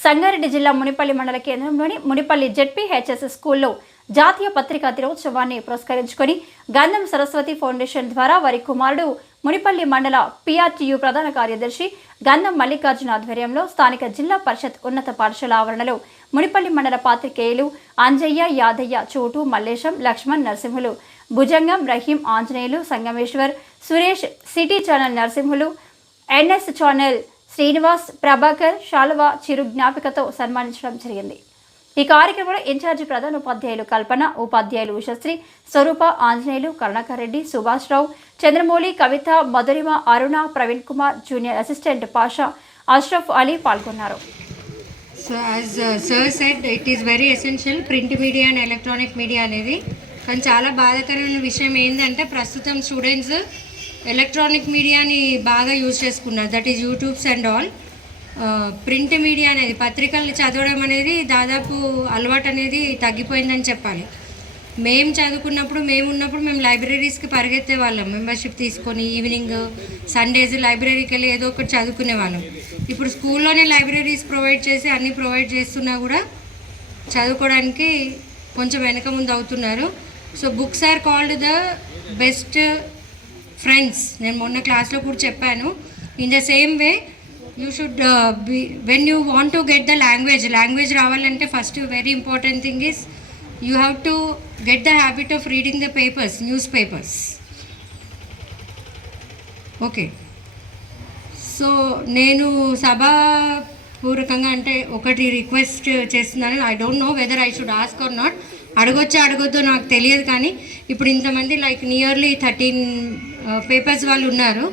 సంగారెడ్డి జిల్లా మునిపల్లి మండల కేంద్రంలోని మునిపల్లి జెడ్పీ హెచ్ఎస్ స్కూల్లో జాతీయ పత్రికా దినోత్సవాన్ని పురస్కరించుకొని గంధం సరస్వతి ఫౌండేషన్ ద్వారా వారి కుమారుడు మునిపల్లి మండల పిఆర్టీయు ప్రధాన కార్యదర్శి గంధం మల్లికార్జున ఆధ్వర్యంలో స్థానిక జిల్లా పరిషత్ ఉన్నత పాఠశాల ఆవరణలో మునిపల్లి మండల పాత్రికేయులు Anjaiah Yadaiah Chotu Mallesham Lakshman Narasimhulu Bhujangam Rahim Anjaneyulu Sangameshwar Suresh city channel Narasimhulu NS channel Srinivas Prabhakar శాలువా చిరు జ్ఞాపికతో సన్మానించడం జరిగింది. ఈ కార్యక్రమంలో ఇన్ఛార్జి ప్రధాన ఉపాధ్యాయులు కల్పన ఉపాధ్యాయులు ఉషశ్రీ స్వరూప ఆంజనేయులు కరుణాకర్ రెడ్డి సుభాష్ రావు చంద్రమౌళి కవిత మధురిమ అరుణ ప్రవీణ్ కుమార్ జూనియర్ అసిస్టెంట్ పాషా అష్రఫ్ అలీ పాల్గొన్నారు. So as sir said it is very essential print media and electronic media అనేది. కానీ చాలా బాధాకరమైన విషయం ఏంటంటే ప్రస్తుతం స్టూడెంట్స్ ఎలక్ట్రానిక్ మీడియాని బాగా యూజ్ చేసుకున్నారు. That is YouTubes and all print media అనేది పత్రికలు చదవడం అనేది దాదాపు అలవాటు అనేది తగ్గిపోయిందని చెప్పాలి. మేము చదువుకున్నప్పుడు మేము ఉన్నప్పుడు మేము లైబ్రరీస్కి పరిగెత్తే వాళ్ళం. మెంబర్షిప్ తీసుకొని ఈవినింగ్ సండేస్ లైబ్రరీకి వెళ్ళి ఏదో ఒకటి చదువుకునే వాళ్ళం. ఇప్పుడు స్కూల్లోనే లైబ్రరీస్ ప్రొవైడ్ చేసి అన్నీ ప్రొవైడ్ చేస్తున్నా కూడా చదువుకోవడానికి కొంచెం వెనక ముందు అవుతున్నారు. So books are called the best friends నేను మొన్న క్లాస్లో కూడా చెప్పాను. In the same way you should be when you want to get the language language రావాలంటే first very important thing is you have to get the habit of reading the papers news papers okay so నేను సభాపూర్వకంగా అంటే ఒకటి request చేస్తున్నాను. I don't know whether I should ask or not అడగొచ్చా అడగొద్దో నాకు తెలియదు కానీ ఇప్పుడు ఇంతమంది లైక్ నియర్లీ థర్టీన్ పేపర్స్ వాళ్ళు ఉన్నారు.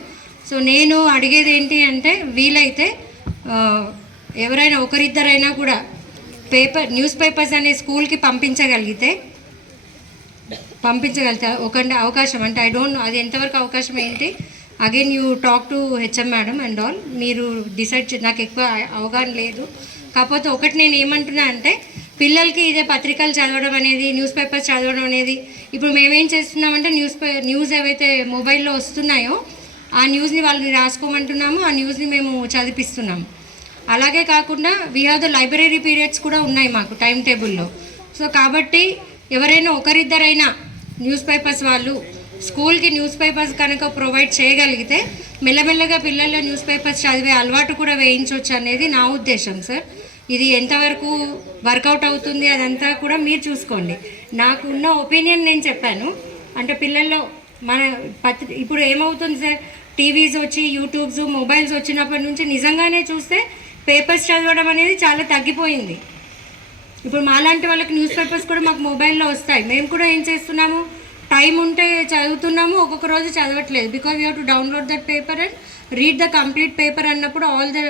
సో నేను అడిగేది ఏంటి అంటే వీలైతే ఎవరైనా ఒకరిద్దరైనా కూడా పేపర్ న్యూస్ పేపర్స్ అనే స్కూల్కి పంపించగలిగితే పంపించగలుగుతా ఒక అవకాశం. అంటే ఐ డోంట్ నో అది ఎంతవరకు అవకాశం ఏంటి? Again you talk to HM madam and all మీరు డిసైడ్ చే నాకు ఎక్కువ అవగాహన లేదు. కాకపోతే ఒకటి నేను ఏమంటున్నా అంటే పిల్లలకి ఇదే పత్రికలు చదవడం అనేది న్యూస్ పేపర్స్ చదవడం అనేది. ఇప్పుడు మేమేం చేస్తున్నామంటే న్యూస్ పే న్యూస్ ఏవైతే మొబైల్లో వస్తున్నాయో ఆ న్యూస్ని వాళ్ళని రాసుకోమంటున్నాము ఆ న్యూస్ని మేము చదివిస్తున్నాము అలాగే కాకుండా we have the library periods కూడా ఉన్నాయి మాకు టైం టేబుల్లో సో కాబట్టి ఎవరైనా ఒకరిద్దరైనా న్యూస్ పేపర్స్ వాళ్ళు స్కూల్కి న్యూస్ పేపర్స్ కనుక ప్రొవైడ్ చేయగలిగితే మెల్లమెల్లగా పిల్లల్లో న్యూస్ పేపర్స్ చదివే అలవాటు కూడా వేయించవచ్చు అనేది నా ఉద్దేశం సార్. ఇది ఎంతవరకు వర్కౌట్ అవుతుంది అదంతా కూడా మీరు చూసుకోండి. నాకు ఉన్న ఒపీనియన్ నేను చెప్పాను. అంటే పిల్లల్లో మన పత్రి ఇప్పుడు ఏమవుతుంది సార్? టీవీస్ వచ్చి యూట్యూబ్స్ మొబైల్స్ వచ్చినప్పటి నుంచి నిజంగానే చూస్తే పేపర్స్ చదవడం అనేది చాలా తగ్గిపోయింది. ఇప్పుడు మాలాంటి వాళ్ళకి న్యూస్ పేపర్స్ కూడా మాకు మొబైల్లో వస్తాయి. మేము కూడా ఏం చేస్తున్నాము? టైం ఉంటే చదువుతున్నాము ఒక్కొక్క రోజు చదవట్లేదు. Because you to download that paper and read the complete paper అన్నప్పుడు all the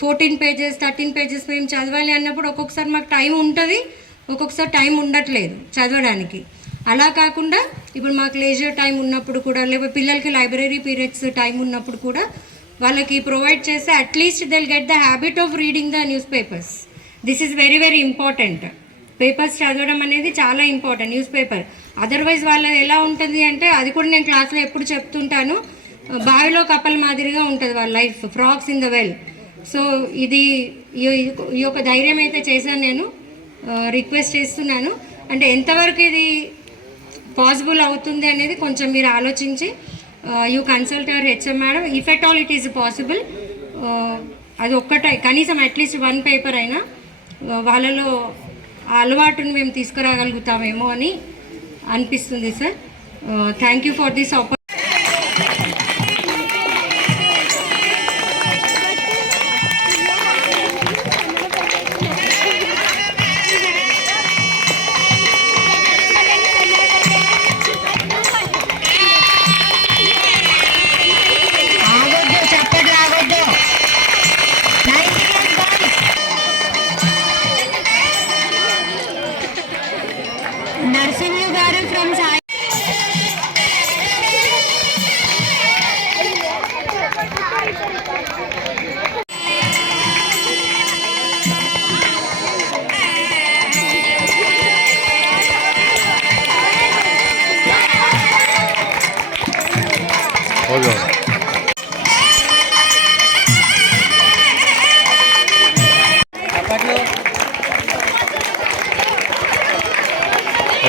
fourteen pages thirteen pages మేము చదవాలి అన్నప్పుడు ఒక్కొక్కసారి మాకు టైం ఉంటుంది ఒక్కొక్కసారి టైం ఉండట్లేదు చదవడానికి. అలా కాకుండా ఇప్పుడు మాకు లేజర్ టైం ఉన్నప్పుడు కూడా లేకపోతే పిల్లలకి లైబ్రరీ పీరియడ్స్ టైం ఉన్నప్పుడు కూడా వాళ్ళకి ప్రొవైడ్ చేస్తే at least they'll get the habit of reading the news papers this is very very important papers చదవడం అనేది చాలా ఇంపార్టెంట్ న్యూస్ పేపర్ అదర్వైజ్ వాళ్ళది ఎలా ఉంటుంది అంటే అది కూడా నేను క్లాస్లో ఎప్పుడు చెప్తుంటాను. బావిలో కప్పల మాదిరిగా ఉంటుంది వాళ్ళ life frogs in the well so ఇది ఈ- ఈ యొక్క ధైర్యం అయితే చేశాను నేను రిక్వెస్ట్ చేస్తున్నాను. అంటే ఎంతవరకు ఇది పాసిబుల్ అవుతుంది అనేది కొంచెం మీరు ఆలోచించి you consult our HM madam if at all it is possible అది ఒక్కటే కనీసం అట్లీస్ట్ వన్ పేపర్ అయినా వాళ్ళలో అలవాటును అలవాటుని మేము తీసుకురాగలుగుతామేమో అని అనిపిస్తుంది sir thank you for this upper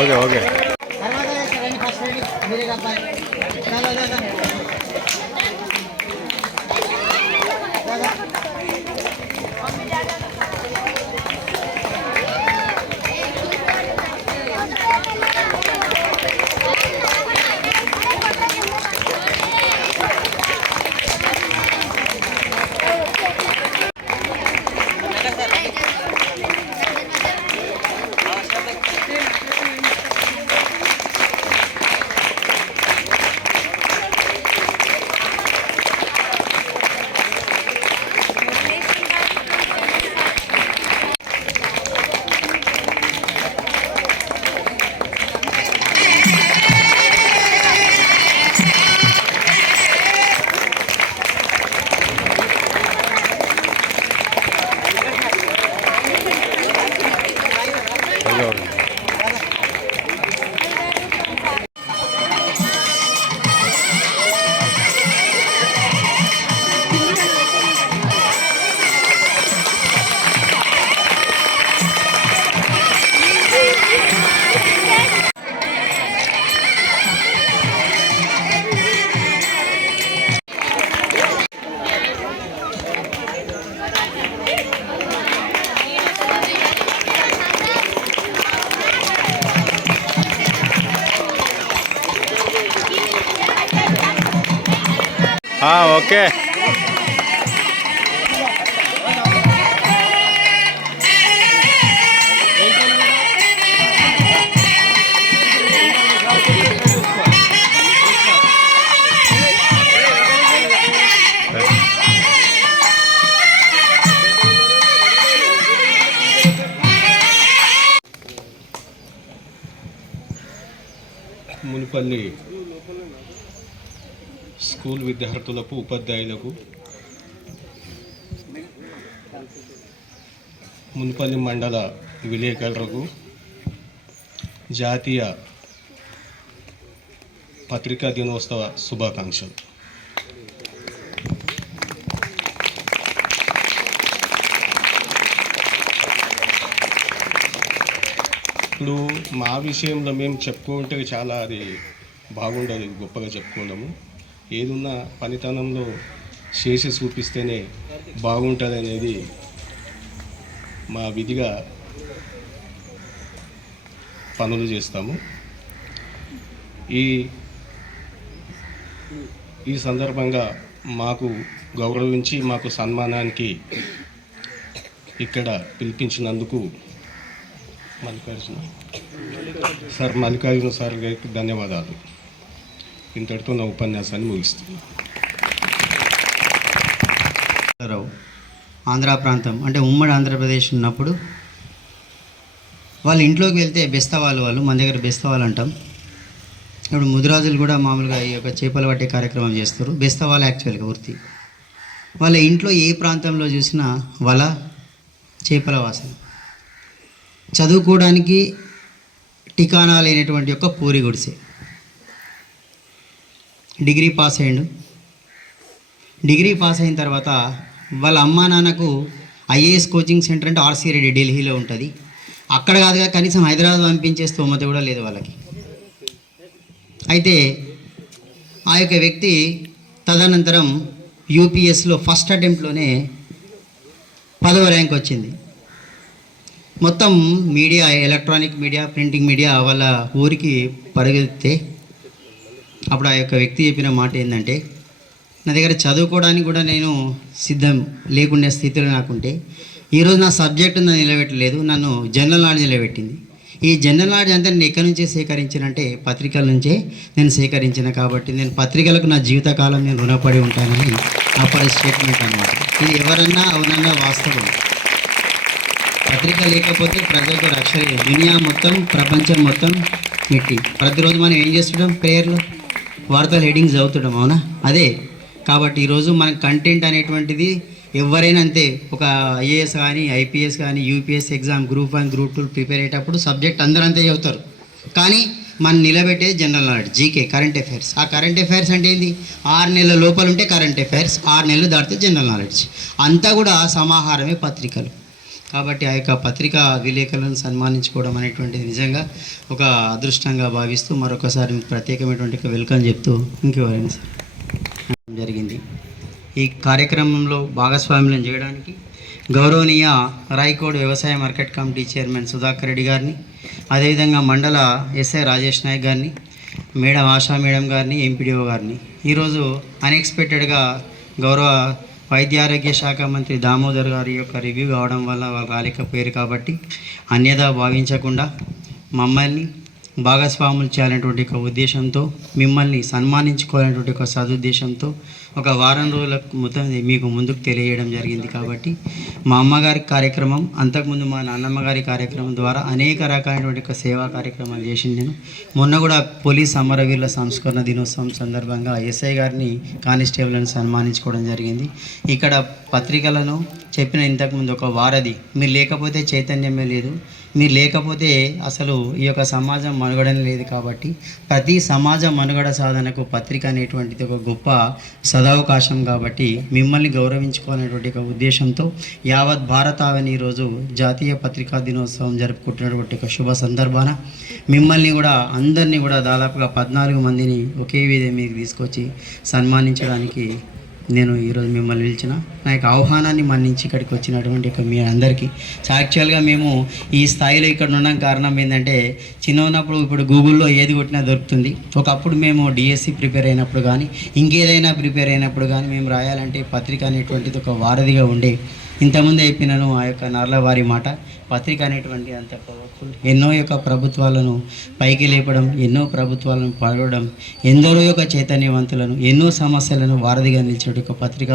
okay okay okay. Munipalli school విద్యార్థులకు ఉపాధ్యాయులకు. మున్పల్లి మండల విలేకరులకు జాతీయ పత్రికా దినోత్సవ శుభాకాంక్షలు. ఇప్పుడు మా విషయంలో మేము చెప్పుకుంటే చాలా అది బాగుండదు గొప్పగా చెప్పుకోవడము ఏదున్నా పనితనంలో చేసి చూపిస్తేనే బాగుంటుంది అనేది మా విధిగా పనులు చేస్తాము. ఈ ఈ సందర్భంగా మాకు గౌరవించి మాకు సన్మానానికి ఇక్కడ పిలిపించినందుకు మల్లికార్జున సార్ మల్లికార్జున సార్ గారికి ధన్యవాదాలు. ఇంతటితో నా ఉపన్యాసాన్ని ముగిస్తున్నాను. రావు ఆంధ్ర ప్రాంతం అంటే ఉమ్మడి ఆంధ్రప్రదేశ్ ఉన్నప్పుడు వాళ్ళ ఇంట్లోకి వెళ్తే బెస్తవాళ్ళు వాళ్ళు మన దగ్గర బెస్తవాళ్ళు అంటాం. ఇప్పుడు ముదిరాజులు కూడా మామూలుగా ఈ యొక్క చేపలు పట్టే కార్యక్రమం చేస్తారు బెస్తవాళ్ళు యాక్చువల్గా వృత్తి. వాళ్ళ ఇంట్లో ఏ ప్రాంతంలో చూసినా వల చేపల వాసన. చదువుకోవడానికి టికానా లేనటువంటి యొక్క పూరి గుడిసె. డిగ్రీ పాస్ అయ్యిండు. డిగ్రీ పాస్ అయిన తర్వాత వాళ్ళ అమ్మా నాన్నకు ఐఏఎస్ కోచింగ్ సెంటర్ అంటే ఆర్సీ రెడ్డి ఢిల్లీలో ఉంటుంది. అక్కడ కాదుగా కనీసం హైదరాబాద్ పంపించే స్తోమత కూడా లేదు వాళ్ళకి. అయితే ఆ యొక్క వ్యక్తి తదనంతరం యూపీఎస్లో ఫస్ట్ అటెంప్ట్లోనే పదవ ర్యాంక్ వచ్చింది. మొత్తం media electronic media printing media వాళ్ళ ఊరికి పరిగెత్తే అప్పుడు ఆ యొక్క వ్యక్తి చెప్పిన మాట ఏంటంటే నా దగ్గర చదువుకోవడానికి కూడా నేను సిద్ధం లేకుండే స్థితిలో నాకుంటే ఈరోజు నా సబ్జెక్ట్ నన్ను నిలబెట్టలేదు నన్ను జనరల్ నాలెడ్జ్ నిలబెట్టింది. ఈ జనరల్ నాలెడ్జ్ అంతా నేను ఎక్కడి నుంచే సేకరించానంటే పత్రికల నుంచే నేను సేకరించిన కాబట్టి నేను పత్రికలకు నా జీవితకాలం నేను రుణపడి ఉంటానని అప్పటి స్టేట్మెంట్ అనమాట ఇది ఎవరన్నా అవునన్నా వాస్తవం. పత్రిక లేకపోతే ప్రజలకు రక్షణ దునియా మొత్తం ప్రపంచం మొత్తం మిట్టి. ప్రతిరోజు మనం ఏం చేస్తున్నాం ప్రేయర్లో. వార్తల హెడింగ్స్ చదువుతుంటాం అవునా? అదే. కాబట్టి ఈరోజు మన కంటెంట్ అనేటువంటిది ఎవరైనా అంతే ఒక ఐఏఎస్ కానీ ఐపీఎస్ కానీ UPS exam group one group two prepare అయ్యేటప్పుడు సబ్జెక్ట్ అందరూ అంతే చదువుతారు. కానీ మనం నిలబెట్టేది general knowledge GK current affairs. ఆ కరెంట్ అఫైర్స్ అంటే ఏంది? ఆరు నెలల లోపల ఉంటే కరెంట్ అఫైర్స్ ఆరు నెలలు దాటితే జనరల్ నాలెడ్జ్. అంతా కూడా సమాహారమే పత్రికలు. కాబట్టి ఆ యొక్క పత్రికా విలేకరులను సన్మానించుకోవడం అనేటువంటిది నిజంగా ఒక అదృష్టంగా భావిస్తూ మరొకసారి మీకు ప్రత్యేకమైనటువంటి వెల్కమ్ చెప్తూ ఇంకెవరైనా సార్ జరిగింది. ఈ కార్యక్రమంలో భాగస్వామ్యం చేయడానికి గౌరవనీయ రాయకోడ్ వ్యవసాయ market committee chairman Sudhakar Reddy గారిని అదేవిధంగా మండల ఎస్ఐ రాజేష్ నాయక్ గారిని మేడం ఆశా మేడం గారిని ఎంపీడీఓ గారిని. ఈరోజు అన్ఎక్స్పెక్టెడ్గా గౌరవ వైద్యారోగ్య శాఖ మంత్రి దామోదర్ గారి యొక్క రివ్యూ కావడం వల్ల వాళ్ళు రాలేకపోయారు కాబట్టి అన్యదా భావించకుండా మమ్మల్ని భాగస్వాములు చేయాలనేటువంటి ఒక ఉద్దేశంతో మిమ్మల్ని సన్మానించుకోవాలనేటువంటి ఒక సదుద్దేశంతో ఒక వారం రోజుల మొత్తం మీకు ముందుకు తెలియజేయడం జరిగింది కాబట్టి మా అమ్మగారి కార్యక్రమం అంతకుముందు మా నాన్నమ్మ గారి కార్యక్రమం ద్వారా అనేక రకాలైనటువంటి సేవా కార్యక్రమాలు చేసింది నేను. మొన్న కూడా పోలీస్ అమరవీరుల సంస్కరణ దినోత్సవం సందర్భంగా ఎస్ఐ గారిని కానిస్టేబుల్ని సన్మానించుకోవడం జరిగింది. ఇక్కడ పత్రికలను చెప్పిన ఇంతకుముందు ఒక వారధి. మీరు లేకపోతే చైతన్యమే లేదు. మీరు లేకపోతే అసలు ఈ యొక్క సమాజం మనుగడనే లేదు కాబట్టి ప్రతి సమాజ మనుగడ సాధనకు పత్రిక అనేటువంటిది ఒక గొప్ప సదావకాశం కాబట్టి మిమ్మల్ని గౌరవించుకోవాలనేటువంటి ఒక ఉద్దేశంతో యావత్ భారతావని ఈరోజు జాతీయ పత్రికా దినోత్సవం జరుపుకుంటున్నటువంటి ఒక శుభ సందర్భాన మిమ్మల్ని కూడా అందరినీ కూడా దాదాపుగా పద్నాలుగు మందిని ఒకే విధంగా మీకు తీసుకొచ్చి సన్మానించడానికి నేను ఈరోజు మిమ్మల్ని పిలిచిన నా యొక్క ఆహ్వానాన్ని మన్నించి ఇక్కడికి వచ్చినటువంటి ఒక మీ అందరికీ. యాక్చువల్గా మేము ఈ స్థాయిలో ఇక్కడ ఉండడం కారణం ఏంటంటే చిన్న ఉన్నప్పుడు ఇప్పుడు గూగుల్లో ఏది కొట్టినా దొరుకుతుంది. ఒకప్పుడు మేము డిఎస్సి ప్రిపేర్ అయినప్పుడు కానీ ఇంకేదైనా ప్రిపేర్ అయినప్పుడు కానీ మేము రాయాలంటే పత్రిక అనేటువంటిది ఒక వారధిగా ఉండే ఇంతకుముందు చెప్పినను ఆ యొక్క నర్ల వారి మాట. పత్రిక అనేటువంటి అంత పవర్ఫుల్. ఎన్నో యొక్క ప్రభుత్వాలను పైకి లేపడం ఎన్నో ప్రభుత్వాలను పడవడం ఎందరో యొక్క చైతన్యవంతులను ఎన్నో సమస్యలను వారధిగా నిలిచే ఒక పత్రిక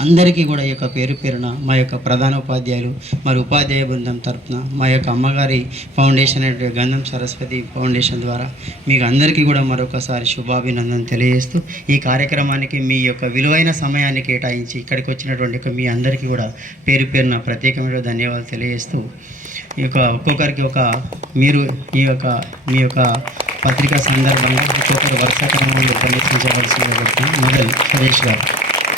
అందరికీ కూడా ఈ యొక్క పేరు పేరున మా యొక్క ప్రధాన ఉపాధ్యాయులు మరి ఉపాధ్యాయ బృందం తరపున మా యొక్క అమ్మగారి ఫౌండేషన్ అనే గంధం సరస్వతి ఫౌండేషన్ ద్వారా మీకు అందరికీ కూడా మరొకసారి శుభాభినందన తెలియజేస్తూ ఈ కార్యక్రమానికి మీ యొక్క విలువైన సమయాన్ని కేటాయించి ఇక్కడికి వచ్చినటువంటి మీ అందరికీ కూడా పేరు పేరున ప్రత్యేకమైన ధన్యవాదాలు తెలియజేస్తూ ఈ యొక్క ఒక్కొక్కరికి ఒక మీరు ఈ యొక్క మీ యొక్క పత్రికా సందర్భంగా ఒక్కొక్కరు వరుస క్రమంలో ఉపన్యసించవలసిందిగా మొదలు సురేష్ గారు.